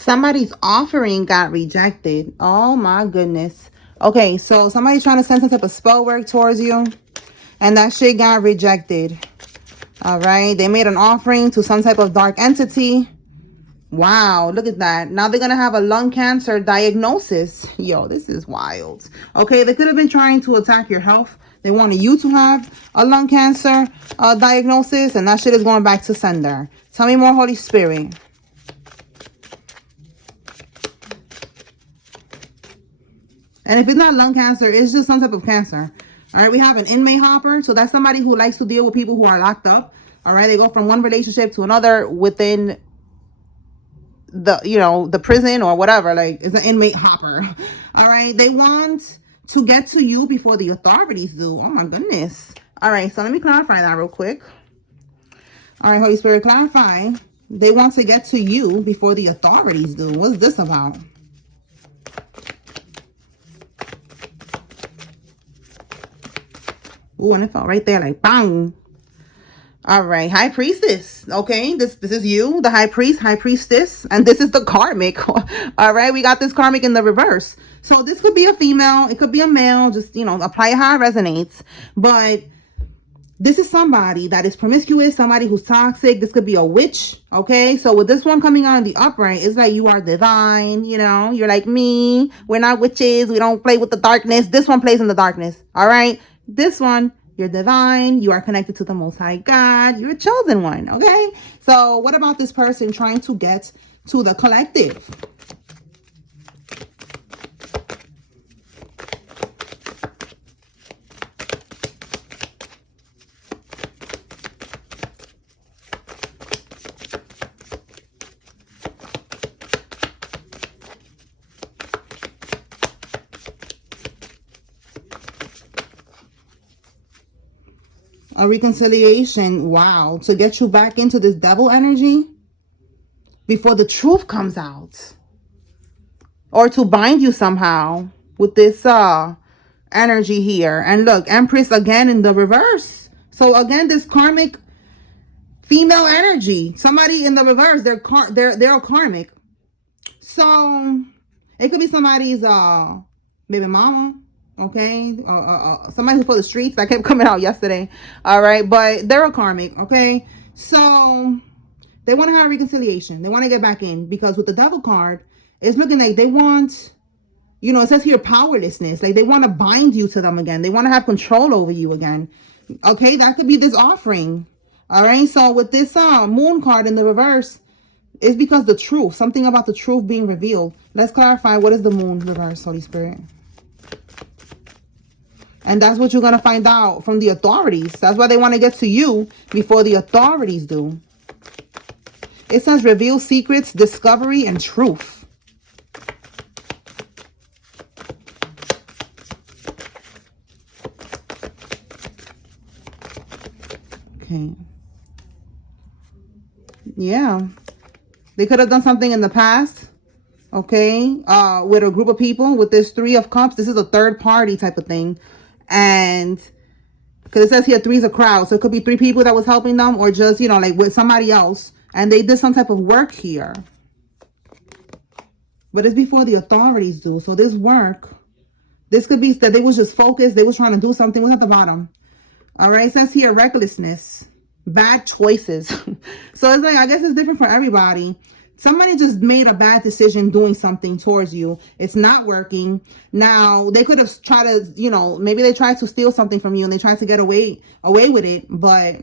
Somebody's offering got rejected. Oh my goodness. Okay, so somebody's trying to send some type of spell work towards you, and that shit got rejected. All right, they made an offering to some type of dark entity. Wow, look at that. Now they're gonna have a lung cancer diagnosis. Yo, this is wild. Okay, they could have been trying to attack your health. They wanted you to have a lung cancer diagnosis, and that shit is going back to sender. Tell me more, Holy Spirit. And if it's not lung cancer, it's just some type of cancer. All right, we have an inmate hopper. So that's somebody who likes to deal with people who are locked up. All right, they go from one relationship to another within the, you know, the prison or whatever. Like, it's an inmate hopper. All right, they want to get to you before the authorities do. Oh my goodness. All right, so let me clarify that real quick. All right, Holy Spirit, clarify. They want to get to you before the authorities do. What's this about? Ooh, and it felt right there like bang. All right, High Priestess. Okay, this is you, the High Priest, High Priestess, and this is the Karmic. All right, we got this Karmic in the reverse. So this could be a female, it could be a male. Just, you know, apply how it resonates. But this is somebody that is promiscuous, somebody who's toxic. This could be a witch. Okay, so with this one coming out in the upright, it's like you are divine. You know, you're like me. We're not witches. We don't play with the darkness. This one plays in the darkness. All right, this one, you're divine. You are connected to the Most High God. You're a chosen one. Okay, so what about this person trying to get to the collective? A reconciliation. Wow. To get you back into this devil energy before the truth comes out, or to bind you somehow with this energy here. And look, Empress again in the reverse. So again, this karmic female energy, somebody in the reverse, they're a karmic. So it could be somebody's baby mama. Okay, somebody who's for the streets that kept coming out yesterday. All right, but they're a karmic. Okay, so they want to have a reconciliation. They want to get back in, because with the devil card, it's looking like they want, you know, it says here powerlessness. Like they want to bind you to them again. They want to have control over you again. Okay, that could be this offering. All right, so with this moon card in the reverse, it's because the truth, something about the truth being revealed. Let's clarify, what is the moon reverse, Holy Spirit? And that's what you're going to find out from the authorities. That's why they want to get to you before the authorities do. It says reveal secrets, discovery, and truth. Okay. Yeah. They could have done something in the past. Okay. With a group of people. With this 3 of Cups. This is a third party type of thing. And because it says here 3 is a crowd, so it could be 3 people that was helping them, or just, you know, like with somebody else, and they did some type of work here, but it's before the authorities do. So this work, this could be that they was just focused, they was trying to do something. What's at the bottom? All right, it says here recklessness, bad choices. So it's like, I guess it's different for everybody. Somebody just made a bad decision doing something towards you. It's not working. Now, they could have tried to, you know, maybe they tried to steal something from you and they tried to get away with it. But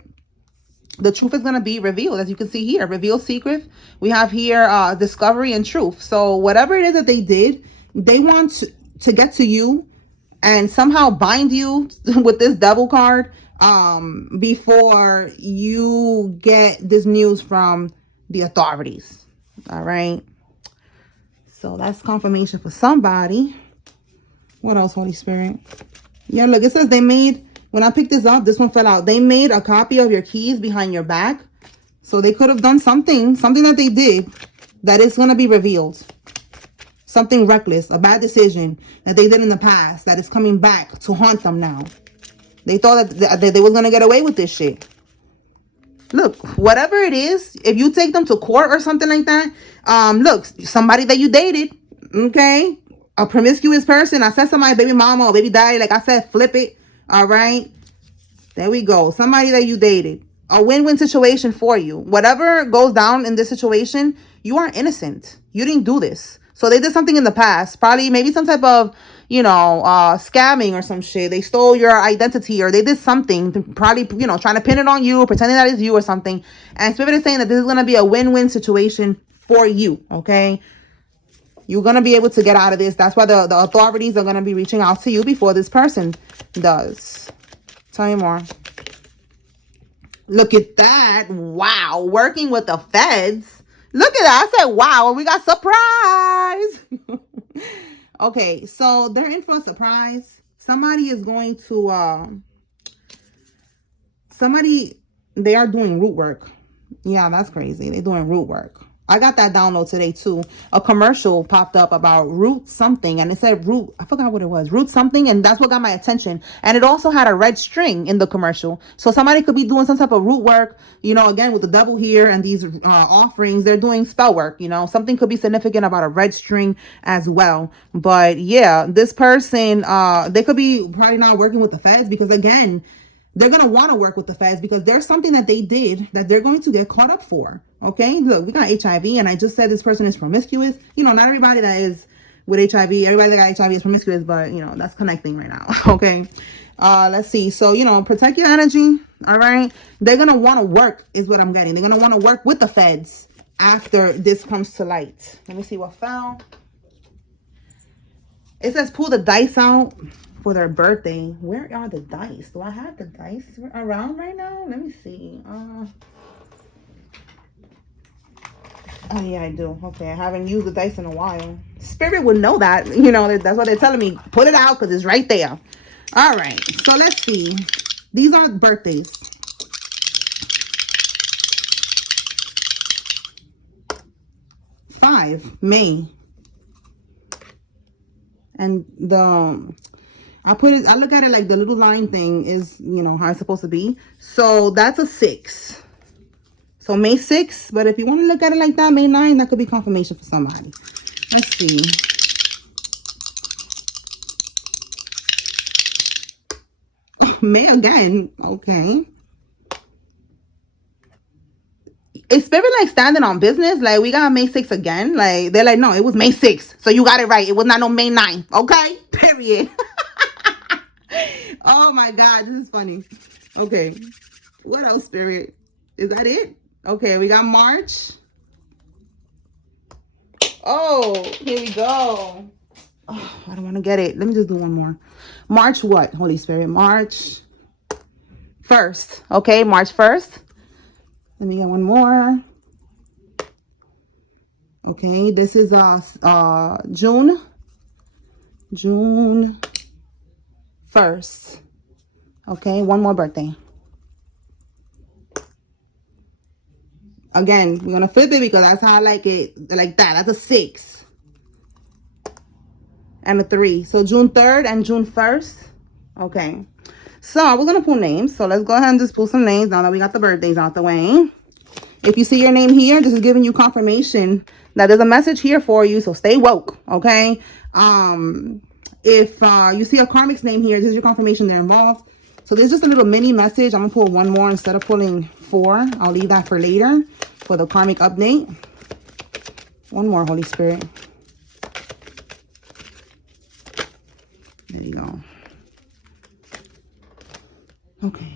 the truth is going to be revealed. As you can see here, reveal secret. We have here discovery and truth. So whatever it is that they did, they want to get to you and somehow bind you with this devil card before you get this news from the authorities. All right, so that's confirmation for somebody. What else, Holy Spirit? Yeah, look, it says they made, when I picked this up, this one fell out. They made a copy of your keys behind your back. So they could have done something that they did that is going to be revealed. Something reckless, a bad decision that they did in the past that is coming back to haunt them now. They thought that they was going to get away with this shit. Look, whatever it is, if you take them to court or something like that, Look, somebody that you dated, okay, a promiscuous person. I said somebody, baby mama or baby daddy. Like I said, flip it. All right, there we go. Somebody that you dated. A win-win situation for you. Whatever goes down in this situation, you are innocent. You didn't do this. So they did something in the past. Probably maybe some type of, scamming or some shit. They stole your identity or they did something. Probably, trying to pin it on you, pretending that it's you or something. And Spirit is saying that this is going to be a win-win situation for you. Okay. You're going to be able to get out of this. That's why the authorities are going to be reaching out to you before this person does. Tell me more. Look at that. Wow. Working with the feds. Look at that. I said, wow. And we got surprise. Okay. So they're in for a surprise. Somebody is going to, they are doing root work. Yeah, that's crazy. They're doing root work. I got that download today too. A commercial popped up about root something and it said root, I forgot what it was, root something, and that's what got my attention. And it also had a red string in the commercial. So somebody could be doing some type of root work, again with the devil here and these offerings, they're doing spell work, something could be significant about a red string as well. But yeah, this person, they could be probably not working with the feds because again, they're going to want to work with the feds because there's something that they did that they're going to get caught up for. Okay. Look, we got HIV and I just said this person is promiscuous. Not everybody that is with HIV, everybody that got HIV is promiscuous, but that's connecting right now. Okay. Let's see. So, protect your energy. All right. They're going to want to work is what I'm getting. They're going to want to work with the feds after this comes to light. Let me see what fell. It says pull the dice out for their birthday. Where are the dice? Do I have the dice around right now? Let me see. Oh yeah, I do. Okay, I haven't used the dice in a while. Spirit would know that. That's what they're telling me. Put it out because it's right there. All right. So let's see. These are birthdays. May. And I look at it like the little line thing is, how it's supposed to be. So that's a 6. So May 6th, but if you want to look at it like that, May 9th, that could be confirmation for somebody. Let's see. May again. Okay. Is Spirit like standing on business? Like we got May 6th again? Like they're like, no, it was May 6th. So you got it right. It was not no May 9th. Okay? Period. Oh my God, this is funny. Okay. What else, Spirit? Is that it? Okay, we got March. Oh, here we go. Oh, I don't want to get it. Let me just do one more. March what? Holy Spirit. March 1st. Okay, March 1st. Let me get one more. Okay, this is June 1st. Okay, one more birthday. Again, we're gonna flip it because that's how I like it, like that. That's a 6 and a 3. So June 3rd and June 1st. Okay, so we're gonna pull names. So let's go ahead and just pull some names now that we got the birthdays out the way. If you see your name here, this is giving you confirmation that there's a message here for you. So stay woke. Okay. If you see a Karmic's name here, this is your confirmation they're involved. So there's just a little mini message. I'm gonna pull one more instead of pulling 4. I'll leave that for later for the Karmic update. One more, Holy Spirit. There you go. Okay.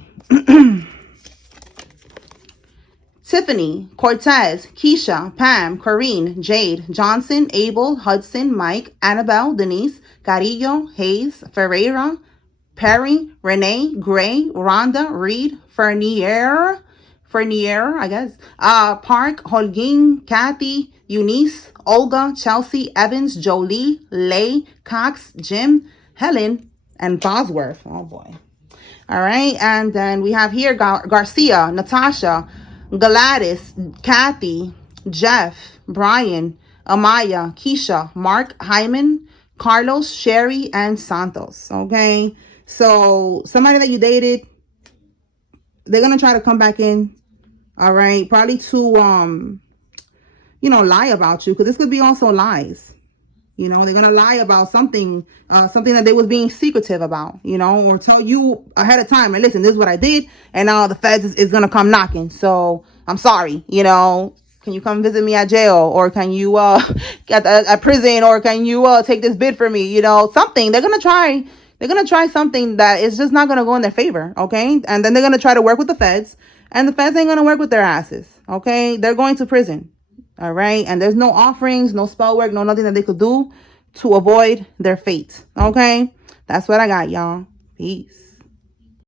Tiffany, Cortez, Keisha, Pam, Corrine, Jade, Johnson, Abel, Hudson, Mike, Annabelle, Denise, Carillo, Hayes, Ferreira, Perry, Renee, Gray, Rhonda, Reed, Fernier, I guess, Park, Holguin, Kathy, Eunice, Olga, Chelsea, Evans, Jolie, Lay, Cox, Jim, Helen, and Bosworth. Oh boy. All right. And then we have here Garcia, Natasha, Gladys, Kathy, Jeff, Brian, Amaya, Keisha, Mark, Hyman, Carlos, Sherry, and Santos. Okay. So somebody that you dated, they're going to try to come back in. All right. Probably to lie about you, because this could be also lies. They're going to lie about something, something that they was being secretive about, or tell you ahead of time, and listen, this is what I did, and now the feds is going to come knocking. So I'm sorry, can you come visit me at jail, or can you at prison, or can you take this bid for me? Something they're going to try. They're going to try something that is just not going to go in their favor. Okay. And then they're going to try to work with the feds, and the feds ain't going to work with their asses. Okay. They're going to prison. All right. And there's no offerings, no spell work, no nothing that they could do to avoid their fate. Okay. That's what I got, y'all. Peace.